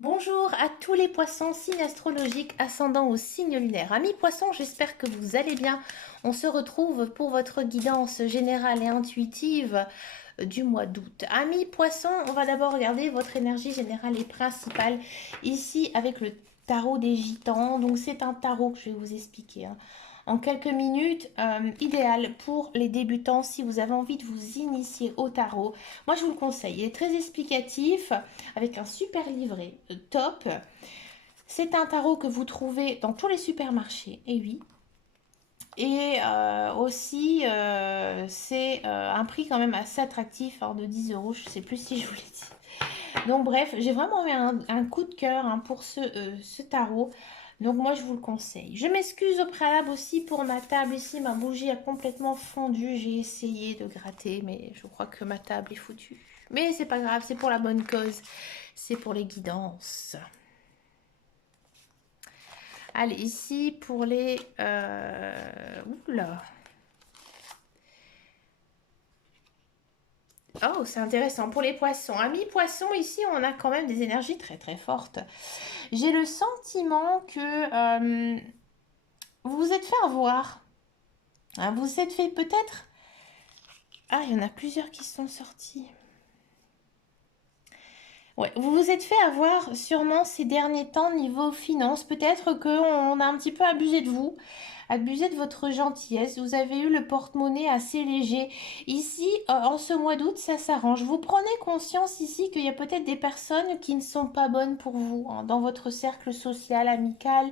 Bonjour à tous les poissons, signe astrologique ascendant au signe lunaire. Amis poissons, j'espère que vous allez bien. On se retrouve pour votre guidance générale et intuitive du mois d'août. Amis poissons, on va d'abord regarder votre énergie générale et principale ici avec le tarot des gitans. Donc c'est un tarot que je vais vous expliquer, hein, en quelques minutes, idéal pour les débutants si vous avez envie de vous initier au tarot. Moi je vous le conseille, il est très explicatif avec un super livret top. C'est un tarot que vous trouvez dans tous les supermarchés, et oui. Et aussi, c'est un prix quand même assez attractif, hein, de 10 euros, je ne sais plus si je vous l'ai dit. Donc bref, j'ai vraiment eu un coup de cœur, hein, pour ce tarot. Donc moi je vous le conseille. Je m'excuse au préalable aussi pour ma table ici. Ma bougie a complètement fondu. J'ai essayé de gratter, mais je crois que ma table est foutue. Mais c'est pas grave, c'est pour la bonne cause. C'est pour les guidances. Allez, ici pour les... Oula. Oh, c'est intéressant. Pour les poissons. Amis poissons, ici, on a quand même des énergies très très fortes. J'ai le sentiment que vous vous êtes fait avoir. Hein, vous vous êtes fait peut-être... Ah, il y en a plusieurs qui sont sortis. Ouais, vous vous êtes fait avoir sûrement ces derniers temps niveau finance. Peut-être qu'on a un petit peu abusé de vous, abusé de votre gentillesse. Vous avez eu le porte-monnaie assez léger. Ici, en ce mois d'août, ça s'arrange. Vous prenez conscience ici qu'il y a peut-être des personnes qui ne sont pas bonnes pour vous, hein, dans votre cercle social, amical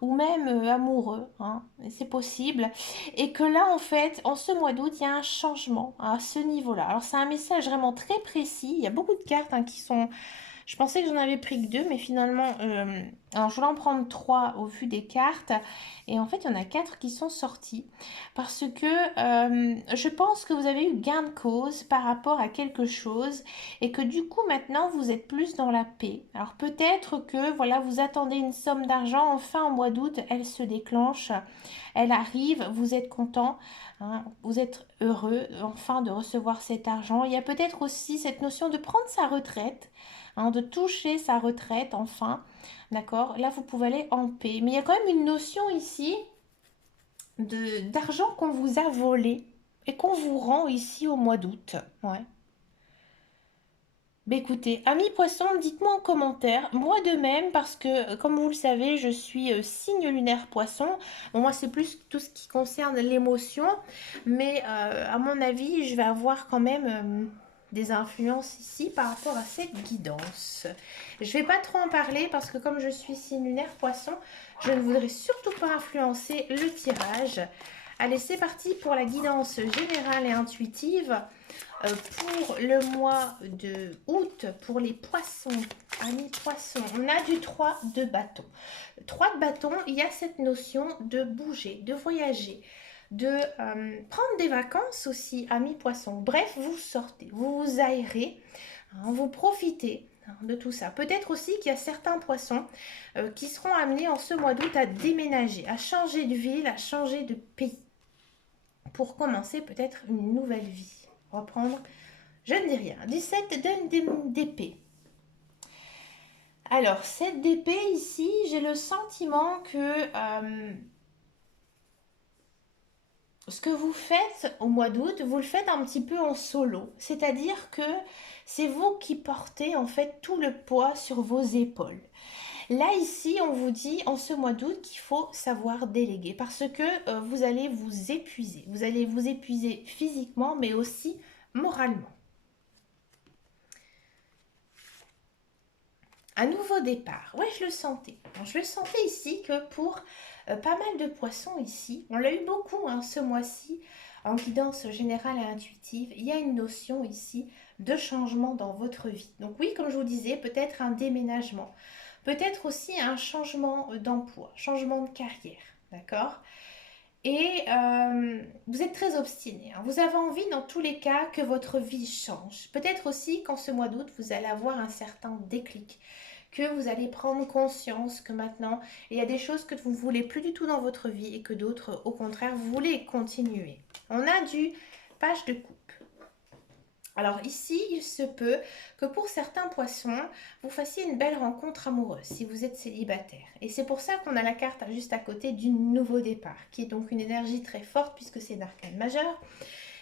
ou même amoureux, hein. C'est possible. Et que là, en fait, en ce mois d'août, il y a un changement à ce niveau-là. Alors, c'est un message vraiment très précis. Il y a beaucoup de cartes, hein, qui sont... Je pensais que j'en avais pris que deux, mais finalement, alors je voulais en prendre trois au vu des cartes, et en fait, il y en a quatre qui sont sortis parce que je pense que vous avez eu gain de cause par rapport à quelque chose et que du coup, maintenant, vous êtes plus dans la paix. Alors peut-être que voilà, vous attendez une somme d'argent, enfin, en mois d'août, elle se déclenche, elle arrive, vous êtes content, hein, vous êtes heureux enfin de recevoir cet argent. Il y a peut-être aussi cette notion de prendre sa retraite, hein, de toucher sa retraite enfin, d'accord? Là, vous pouvez aller en paix. Mais il y a quand même une notion ici d'argent qu'on vous a volé et qu'on vous rend ici au mois d'août. Ouais. Bah écoutez, amis poissons, dites-moi en commentaire, moi de même, parce que comme vous le savez, je suis signe lunaire poisson. Bon, moi c'est plus tout ce qui concerne l'émotion, mais à mon avis, je vais avoir quand même des influences ici par rapport à cette guidance. Je vais pas trop en parler parce que comme je suis signe lunaire poisson, je ne voudrais surtout pas influencer le tirage. Allez, c'est parti pour la guidance générale et intuitive pour le mois de août, pour les poissons, amis poissons. On a du 3 de bâton. 3 de bâton, il y a cette notion de bouger, de voyager, de prendre des vacances aussi, amis poissons. Bref, vous sortez, vous vous aérez, hein, vous profitez, hein, de tout ça. Peut-être aussi qu'il y a certains poissons qui seront amenés en ce mois d'août à déménager, à changer de ville, à changer de pays, pour commencer peut-être une nouvelle vie. Reprendre, je ne dis rien. 17 d'épée. Alors, cette d'épée ici, j'ai le sentiment que ce que vous faites au mois d'août, vous le faites un petit peu en solo. C'est-à-dire que c'est vous qui portez en fait tout le poids sur vos épaules. Là, ici, on vous dit en ce mois d'août qu'il faut savoir déléguer parce que vous allez vous épuiser. Vous allez vous épuiser physiquement, mais aussi moralement. Un nouveau départ. Ouais, je le sentais. Alors, je le sentais ici que pour pas mal de poissons ici, on l'a eu beaucoup, hein, ce mois-ci, en guidance générale et intuitive, il y a une notion ici de changement dans votre vie. Donc oui, comme je vous disais, peut-être un déménagement, peut-être aussi un changement d'emploi, changement de carrière, d'accord? Et vous êtes très obstiné, hein. Vous avez envie dans tous les cas que votre vie change. Peut-être aussi qu'en ce mois d'août, vous allez avoir un certain déclic, que vous allez prendre conscience que maintenant, il y a des choses que vous ne voulez plus du tout dans votre vie et que d'autres, au contraire, vous voulez continuer. On a du page de coupe. Alors ici, il se peut que pour certains poissons, vous fassiez une belle rencontre amoureuse si vous êtes célibataire. Et c'est pour ça qu'on a la carte juste à côté du nouveau départ, qui est donc une énergie très forte puisque c'est une arcane majeure.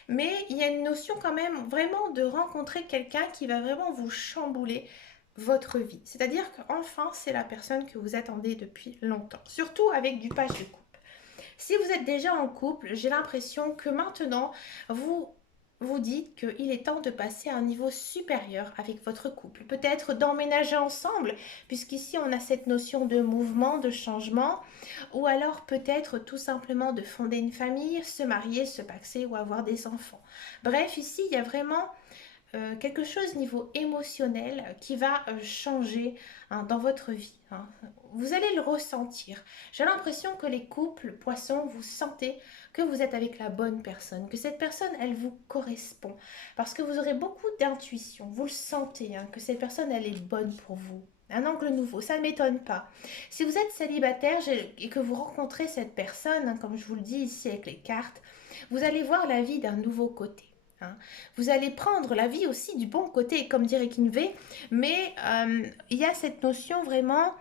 Mais il y a une notion quand même vraiment de rencontrer quelqu'un qui va vraiment vous chambouler votre vie. C'est-à-dire qu'enfin, c'est la personne que vous attendez depuis longtemps. Surtout avec du page de coupe. Si vous êtes déjà en couple, j'ai l'impression que maintenant, vous vous dites qu'il est temps de passer à un niveau supérieur avec votre couple. Peut-être d'emménager ensemble, puisqu'ici on a cette notion de mouvement, de changement, ou alors peut-être tout simplement de fonder une famille, se marier, se paxer ou avoir des enfants. Bref, ici il y a vraiment quelque chose niveau émotionnel qui va changer hein, dans votre vie. Hein. Vous allez le ressentir. J'ai l'impression que les couples poissons, vous sentez que vous êtes avec la bonne personne, que cette personne, elle vous correspond. Parce que vous aurez beaucoup d'intuition. Vous le sentez, hein, que cette personne, elle est bonne pour vous. Un angle nouveau, ça ne m'étonne pas. Si vous êtes célibataire et que vous rencontrez cette personne, hein, comme je vous le dis ici avec les cartes, vous allez voir la vie d'un nouveau côté. Hein. Vous allez prendre la vie aussi du bon côté, comme dirait Kinvey, mais il y a cette notion vraiment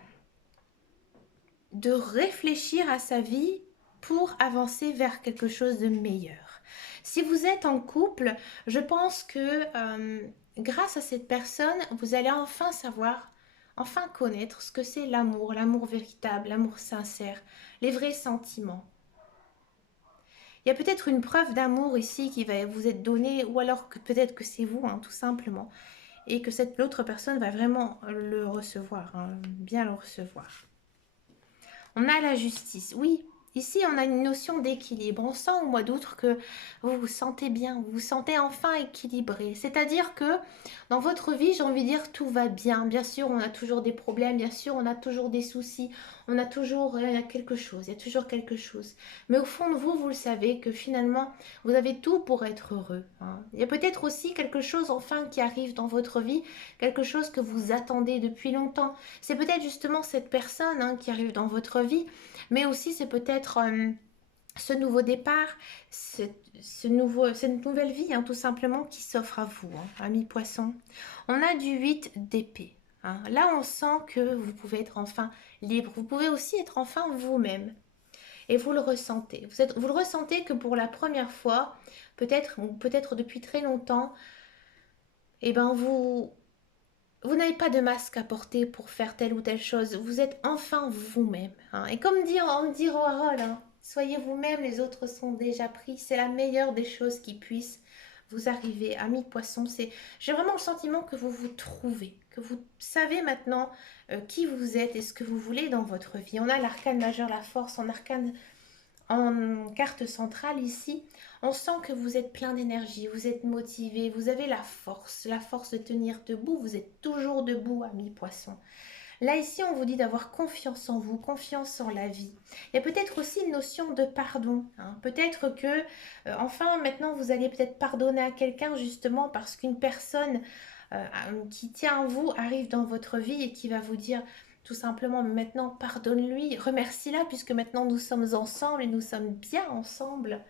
de réfléchir à sa vie pour avancer vers quelque chose de meilleur. Si vous êtes en couple, je pense que grâce à cette personne, vous allez enfin savoir, enfin connaître ce que c'est l'amour, l'amour véritable, l'amour sincère, les vrais sentiments. Il y a peut-être une preuve d'amour ici qui va vous être donnée, ou alors que peut-être que c'est vous, hein, tout simplement, et que l'autre personne va vraiment le recevoir, hein, bien le recevoir. On a la justice, oui. Ici, on a une notion d'équilibre. On sent au mois d'août que vous vous sentez bien, vous vous sentez enfin équilibré. C'est-à-dire que dans votre vie, j'ai envie de dire, tout va bien. Bien sûr, on a toujours des problèmes, bien sûr, on a toujours des soucis, on a toujours il y a quelque chose, il y a toujours quelque chose. Mais au fond de vous, vous le savez que finalement, vous avez tout pour être heureux. Hein. Il y a peut-être aussi quelque chose enfin qui arrive dans votre vie, quelque chose que vous attendez depuis longtemps. C'est peut-être justement cette personne hein, qui arrive dans votre vie, mais aussi c'est peut-être ce nouveau départ, cette nouvelle vie hein, tout simplement qui s'offre à vous, hein, amis poissons. On a du 8 d'épée. Hein. Là, on sent que vous pouvez être enfin libre. Vous pouvez aussi être enfin vous-même. Et vous le ressentez. Vous le ressentez que pour la première fois, peut-être ou peut-être depuis très longtemps, eh ben vous n'avez pas de masque à porter pour faire telle ou telle chose. Vous êtes enfin vous-même. Hein. Et comme dit Andy Warhol, hein, soyez vous-même, les autres sont déjà pris. C'est la meilleure des choses qui puissent vous arriver. Amis poissons, j'ai vraiment le sentiment que vous vous trouvez, que vous savez maintenant qui vous êtes et ce que vous voulez dans votre vie. On a l'arcane majeur, la force, en carte centrale ici, on sent que vous êtes plein d'énergie, vous êtes motivé, vous avez la force de tenir debout, vous êtes toujours debout, amis poissons. Là ici, on vous dit d'avoir confiance en vous, confiance en la vie. Il y a peut-être aussi une notion de pardon. Hein. Peut-être que, enfin, maintenant, vous allez peut-être pardonner à quelqu'un justement parce qu'une personne qui tient à vous arrive dans votre vie et qui va vous dire tout simplement maintenant pardonne-lui, remercie-la puisque maintenant nous sommes ensemble et nous sommes bien ensemble.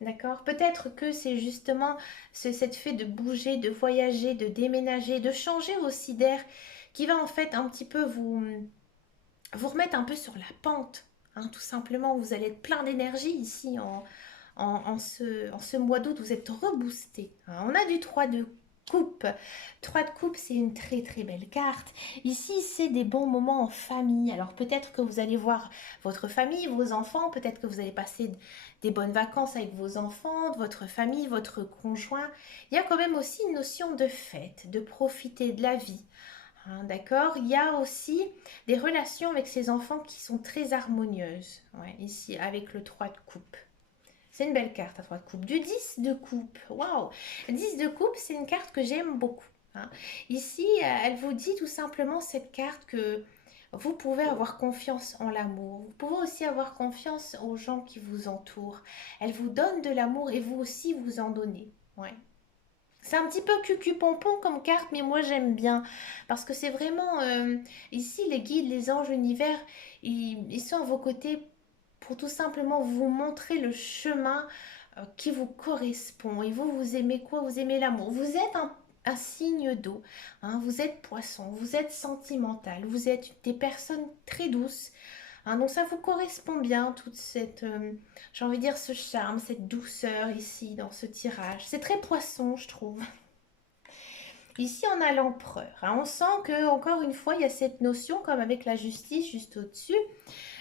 D'accord. Peut-être que c'est justement cette fait de bouger, de voyager, de déménager, de changer aussi d'air qui va en fait un petit peu vous remettre un peu sur la pente. Hein, tout simplement, vous allez être plein d'énergie ici en ce mois d'août, vous êtes reboosté. Hein. On a du 3 de coupe. 3 de coupe, c'est une très très belle carte. Ici, c'est des bons moments en famille. Alors peut-être que vous allez voir votre famille, vos enfants, peut-être que vous allez passer des bonnes vacances avec vos enfants, votre famille, votre conjoint. Il y a quand même aussi une notion de fête, de profiter de la vie. Hein, d'accord. Il y a aussi des relations avec ces enfants qui sont très harmonieuses. Ouais, ici, avec le 3 de coupe. C'est une belle carte à 3 de coupe. Du 10 de coupe. Waouh. 10 de coupe, c'est une carte que j'aime beaucoup. Hein. Ici, elle vous dit tout simplement cette carte que vous pouvez avoir confiance en l'amour. Vous pouvez aussi avoir confiance aux gens qui vous entourent. Elle vous donne de l'amour et vous aussi vous en donnez. Ouais. C'est un petit peu cucu-pompon comme carte, mais moi j'aime bien. Parce que c'est vraiment... ici, les guides, les anges, l'univers, ils sont à vos côtés pour tout simplement vous montrer le chemin qui vous correspond. Et vous, vous aimez quoi? Vous aimez l'amour. Vous êtes un signe d'eau, hein, vous êtes poisson, vous êtes sentimental, vous êtes des personnes très douces. Hein, donc ça vous correspond bien, toute cette, j'ai envie de dire, ce charme, cette douceur ici dans ce tirage. C'est très poisson, je trouve. Ici, on a l'empereur. Hein. On sent que, encore une fois, il y a cette notion, comme avec la justice juste au-dessus,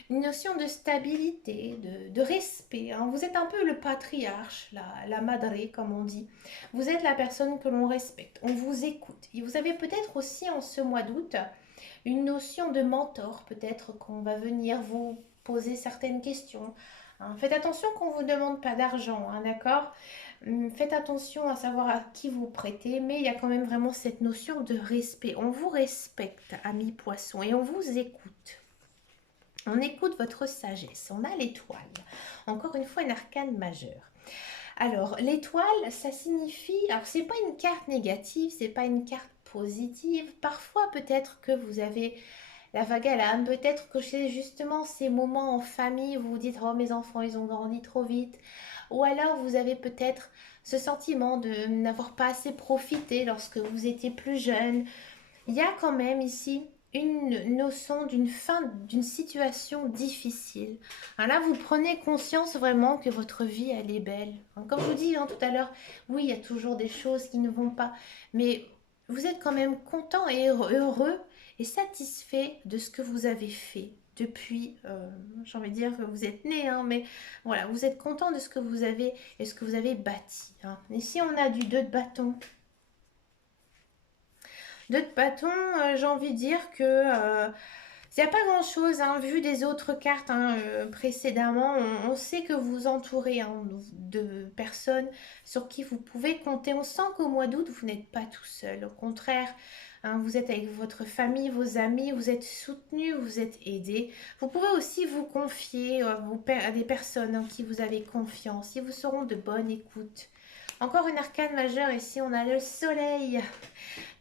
une notion de stabilité, de respect. Hein. Vous êtes un peu le patriarche, la madre, comme on dit. Vous êtes la personne que l'on respecte. On vous écoute. Et vous avez peut-être aussi, en ce mois d'août, une notion de mentor. Peut-être qu'on va venir vous poser certaines questions. Hein. Faites attention qu'on ne vous demande pas d'argent, hein, d'accord? Faites attention à savoir à qui vous prêtez, mais il y a quand même vraiment cette notion de respect. On vous respecte, amis poissons, et on vous écoute. On écoute votre sagesse. On a l'étoile. Encore une fois, un arcane majeur. Alors, l'étoile, ça signifie... Alors, c'est pas une carte négative, c'est pas une carte positive. Parfois, peut-être que vous avez la vague à l'âme. Peut-être que c'est justement ces moments en famille où vous vous dites « Oh, mes enfants, ils ont grandi trop vite ». Ou alors, vous avez peut-être ce sentiment de n'avoir pas assez profité lorsque vous étiez plus jeune. Il y a quand même ici une notion d'une fin, d'une situation difficile. Alors là, vous prenez conscience vraiment que votre vie, elle est belle. Comme je vous dis tout à l'heure, oui, il y a toujours des choses qui ne vont pas, mais vous êtes quand même content et heureux et satisfait de ce que vous avez fait depuis, j'ai envie de dire que vous êtes né, mais voilà, vous êtes content de ce que vous avez et ce que vous avez bâti. Ici, on a du 2 de bâton. D'autres bâtons, j'ai envie de dire que il n'y a pas grand-chose, vu des autres cartes précédemment. On sait que vous entourez de personnes sur qui vous pouvez compter. On sent qu'au mois d'août, vous n'êtes pas tout seul. Au contraire, vous êtes avec votre famille, vos amis, vous êtes soutenu, vous êtes aidé. Vous pouvez aussi vous confier à des personnes en qui vous avez confiance. Ils vous seront de bonne écoute. Encore une arcane majeure ici, on a le soleil.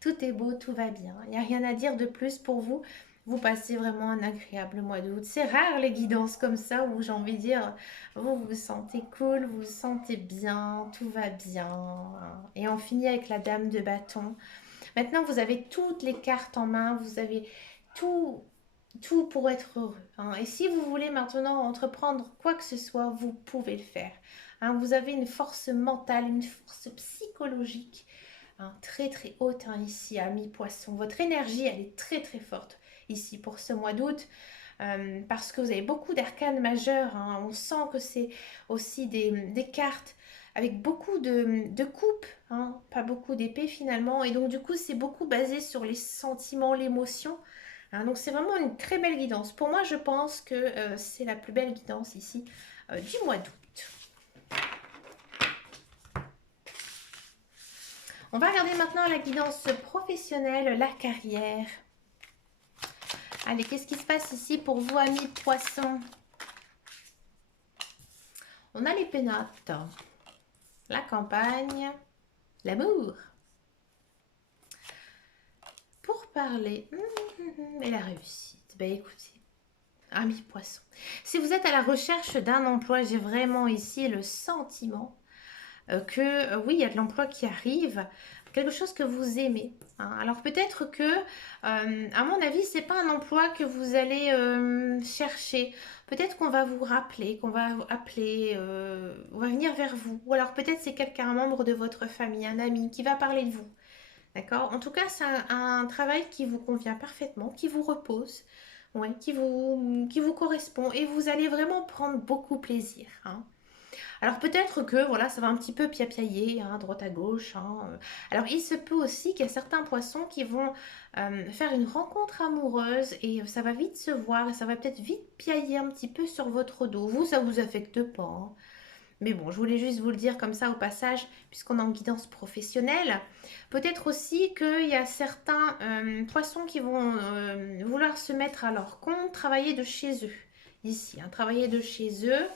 Tout est beau, tout va bien. Il n'y a rien à dire de plus pour vous. Vous passez vraiment un agréable mois d'août. C'est rare les guidances comme ça où j'ai envie de dire, vous vous sentez cool, vous vous sentez bien, tout va bien. Et on finit avec la dame de bâton. Maintenant, vous avez toutes les cartes en main, vous avez tout, tout pour être heureux. Et si vous voulez maintenant entreprendre quoi que ce soit, vous pouvez le faire. Vous avez une force mentale, une force psychologique très très haute ici, amis poissons. Votre énergie, elle est très très forte ici pour ce mois d'août. Parce que vous avez beaucoup d'arcanes majeurs. On sent que c'est aussi des cartes avec beaucoup de coupes, pas beaucoup d'épées finalement. Et donc du coup, c'est beaucoup basé sur les sentiments, l'émotion. Donc c'est vraiment une très belle guidance. Pour moi, je pense que c'est la plus belle guidance ici du mois d'août. On va regarder maintenant la guidance professionnelle, la carrière. Allez, qu'est-ce qui se passe ici pour vous, amis poissons? On a les pénates, la campagne, l'amour. Pour parler, et la réussite. Ben écoutez, amis poissons, si vous êtes à la recherche d'un emploi, j'ai vraiment ici le sentiment que oui, il y a de l'emploi qui arrive, quelque chose que vous aimez. Alors peut-être que, à mon avis, c'est pas un emploi que vous allez chercher. Peut-être qu'on va vous rappeler, qu'on va vous appeler, on va venir vers vous. Ou alors peut-être c'est quelqu'un, un membre de votre famille, un ami qui va parler de vous. D'accord? En tout cas, c'est un travail qui vous convient parfaitement, qui vous repose, ouais, qui vous correspond et vous allez vraiment prendre beaucoup plaisir. Alors peut-être que voilà, ça va un petit peu piapiailler à droite à gauche. Alors il se peut aussi qu'il y a certains poissons qui vont faire une rencontre amoureuse et ça va vite se voir et ça va peut-être vite piailler un petit peu sur votre dos. Vous, ça vous affecte pas. Mais bon, je voulais juste vous le dire comme ça au passage, puisqu'on est en guidance professionnelle. Peut-être aussi qu'il y a certains poissons qui vont vouloir se mettre à leur compte, travailler de chez eux. Ici, travailler de chez eux,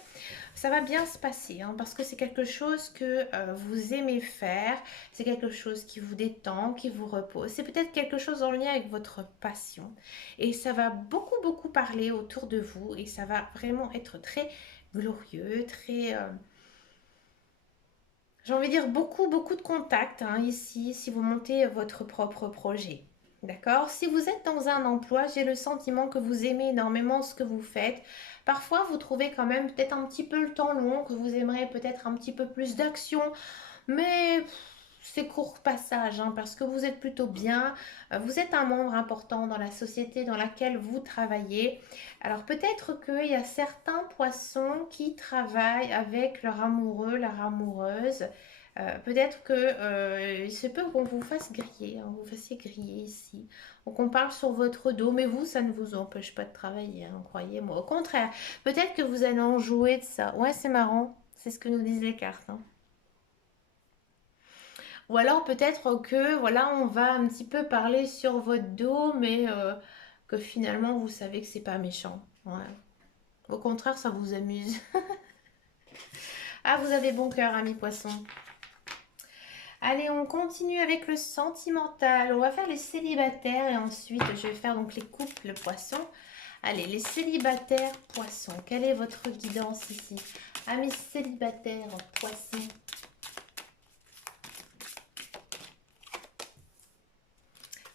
ça va bien se passer, parce que c'est quelque chose que vous aimez faire, c'est quelque chose qui vous détend, qui vous repose, c'est peut-être quelque chose en lien avec votre passion. Et ça va beaucoup, beaucoup parler autour de vous et ça va vraiment être très glorieux, très j'ai envie de dire beaucoup de contacts hein, ici si vous montez votre propre projet. D'accord? Si vous êtes dans un emploi, j'ai le sentiment que vous aimez énormément ce que vous faites. Parfois, vous trouvez quand même peut-être un petit peu le temps long, que vous aimeriez peut-être un petit peu plus d'action, mais c'est court passage hein, parce que vous êtes plutôt bien. Vous êtes un membre important dans la société dans laquelle vous travaillez. Alors peut-être qu'il y a certains poissons qui travaillent avec leur amoureux, leur amoureuse. Peut-être que il se peut qu'on vous fasse griller, hein, vous fassiez griller ici. Donc on parle sur votre dos, mais vous, ça ne vous empêche pas de travailler, hein, croyez-moi. Au contraire, peut-être que vous allez en jouer de ça. Ouais, c'est marrant, c'est ce que nous disent les cartes. Hein. Ou alors peut-être que voilà, on va un petit peu parler sur votre dos, mais que finalement vous savez que c'est pas méchant. Ouais. Au contraire, ça vous amuse. Ah, vous avez bon cœur, ami poisson. Allez, on continue avec le sentimental. On va faire les célibataires et ensuite je vais faire donc les couples poissons. Allez, les célibataires poissons. Quelle est votre guidance ici? Amis célibataires poissons.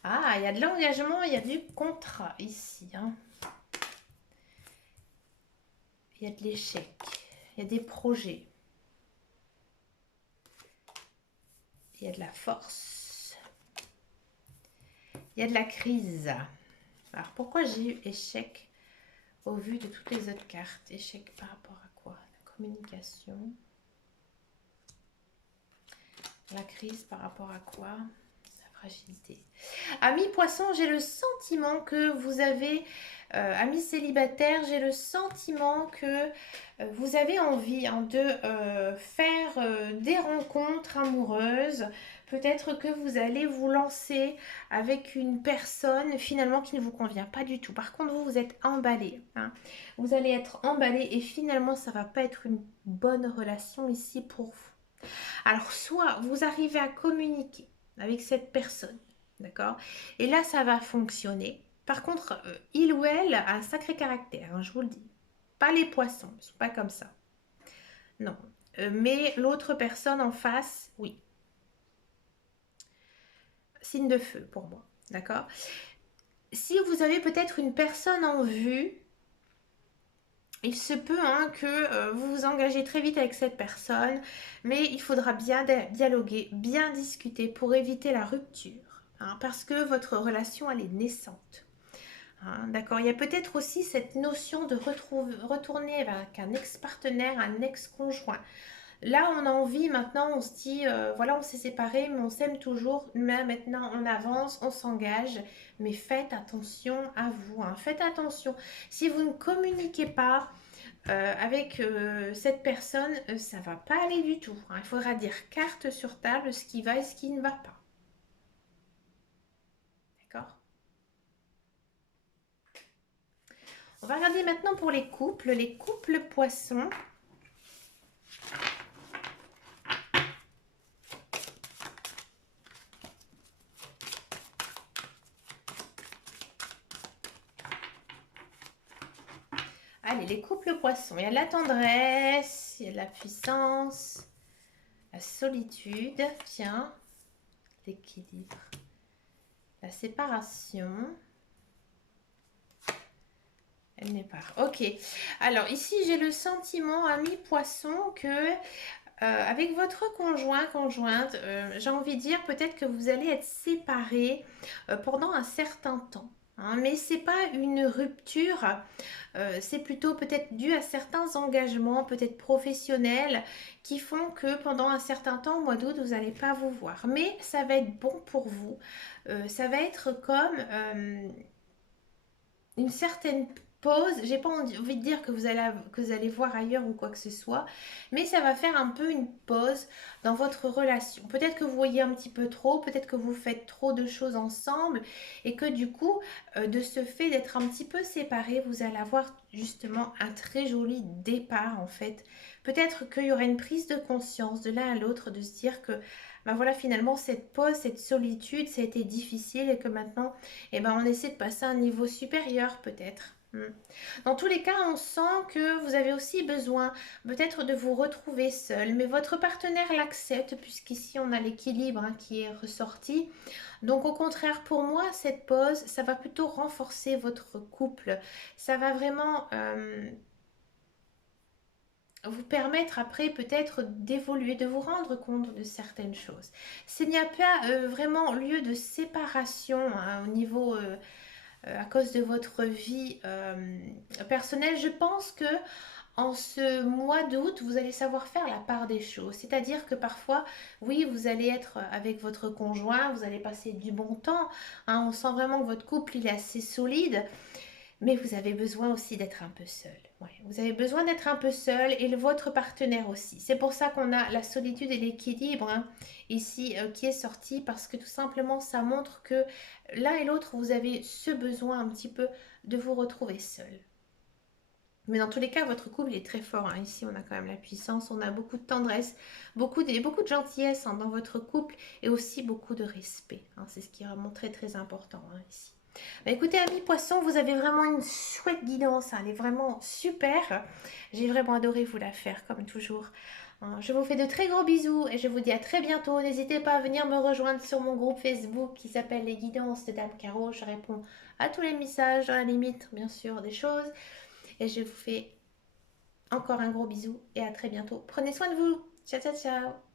Ah, il y a de l'engagement, il y a du contrat ici. Hein. Il y a de l'échec. Il y a des projets. Il y a de la force. Il y a de la crise. Alors, pourquoi j'ai eu échec au vu de toutes les autres cartes? Échec par rapport à quoi? La communication. La crise par rapport à quoi? La fragilité. Amis poissons, j'ai le sentiment que vous avez, amis célibataires, j'ai le sentiment que vous avez envie hein, de faire des rencontres amoureuses. Peut-être que vous allez vous lancer avec une personne finalement qui ne vous convient pas du tout. Par contre, vous êtes emballé. Hein. Vous allez être emballé et finalement, ça ne va pas être une bonne relation ici pour vous. Alors, soit vous arrivez à communiquer avec cette personne, d'accord? Et là, ça va fonctionner. Par contre, il ou elle a un sacré caractère, hein, je vous le dis. Pas les poissons, ils ne sont pas comme ça. Non. Mais l'autre personne en face, oui. Signe de feu pour moi, d'accord? Si vous avez peut-être une personne en vue, il se peut hein, que vous vous engagez très vite avec cette personne, mais il faudra bien dialoguer, bien discuter pour éviter la rupture, hein, parce que votre relation, elle est naissante. Hein, d'accord, il y a peut-être aussi cette notion de retourner avec un ex-partenaire, un ex-conjoint. Là, on a envie maintenant, on se dit, voilà, on s'est séparés, mais on s'aime toujours. Mais maintenant, on avance, on s'engage. Mais faites attention à vous. Hein. Faites attention. Si vous ne communiquez pas avec cette personne, ça ne va pas aller du tout. Hein. Il faudra dire carte sur table ce qui va et ce qui ne va pas. D'accord? On va regarder maintenant pour les couples poissons. Allez, les couples poissons. Il y a de la tendresse, il y a de la puissance, la solitude, tiens, l'équilibre, la séparation. Elle n'est pas. Ok. Alors ici, j'ai le sentiment, ami poisson, que avec votre conjoint, conjointe, j'ai envie de dire peut-être que vous allez être séparés pendant un certain temps. Hein, mais c'est pas une rupture, c'est plutôt peut-être dû à certains engagements, peut-être professionnels, qui font que pendant un certain temps, au mois d'août, vous n'allez pas vous voir. Mais ça va être bon pour vous. Ça va être comme une certaine pause. J'ai pas envie de dire que vous allez voir ailleurs ou quoi que ce soit, mais ça va faire un peu une pause dans votre relation. Peut-être que vous voyez un petit peu trop, peut-être que vous faites trop de choses ensemble et que du coup, de ce fait d'être un petit peu séparés, vous allez avoir justement un très joli départ en fait. Peut-être qu'il y aura une prise de conscience de l'un à l'autre, de se dire que ben voilà, finalement cette pause, cette solitude, ça a été difficile et que maintenant, eh ben, on essaie de passer à un niveau supérieur peut-être. Mm. Dans tous les cas, on sent que vous avez aussi besoin peut-être de vous retrouver seul, mais votre partenaire l'accepte puisqu'ici on a l'équilibre hein, qui est ressorti. Donc au contraire, pour moi, cette pause, ça va plutôt renforcer votre couple. Ça va vraiment vous permettre après peut-être d'évoluer, de vous rendre compte de certaines choses. S'il n'y a pas vraiment lieu de séparation hein, au niveau à cause de votre vie personnelle, je pense que en ce mois d'août, vous allez savoir faire la part des choses. C'est-à-dire que parfois, oui, vous allez être avec votre conjoint, vous allez passer du bon temps. Hein, on sent vraiment que votre couple il est assez solide. Mais vous avez besoin aussi d'être un peu seul. Ouais, vous avez besoin d'être un peu seul et votre partenaire aussi. C'est pour ça qu'on a la solitude et l'équilibre hein, ici qui est sorti parce que tout simplement ça montre que l'un et l'autre vous avez ce besoin un petit peu de vous retrouver seul. Mais dans tous les cas, votre couple est très fort. Hein. Ici, on a quand même la puissance, on a beaucoup de tendresse, beaucoup de gentillesse hein, dans votre couple et aussi beaucoup de respect. Hein. C'est ce qui est vraiment très très important hein, ici. Bah, écoutez, amis poissons, vous avez vraiment une chouette guidance. Hein. Elle est vraiment super. J'ai vraiment adoré vous la faire, comme toujours. Hein. Je vous fais de très gros bisous et je vous dis à très bientôt. N'hésitez pas à venir me rejoindre sur mon groupe Facebook qui s'appelle Les Guidances de Dame Caro. Je réponds à tous les messages, dans la limite, bien sûr, des choses. Et je vous fais encore un gros bisou et à très bientôt. Prenez soin de vous. Ciao, ciao, ciao.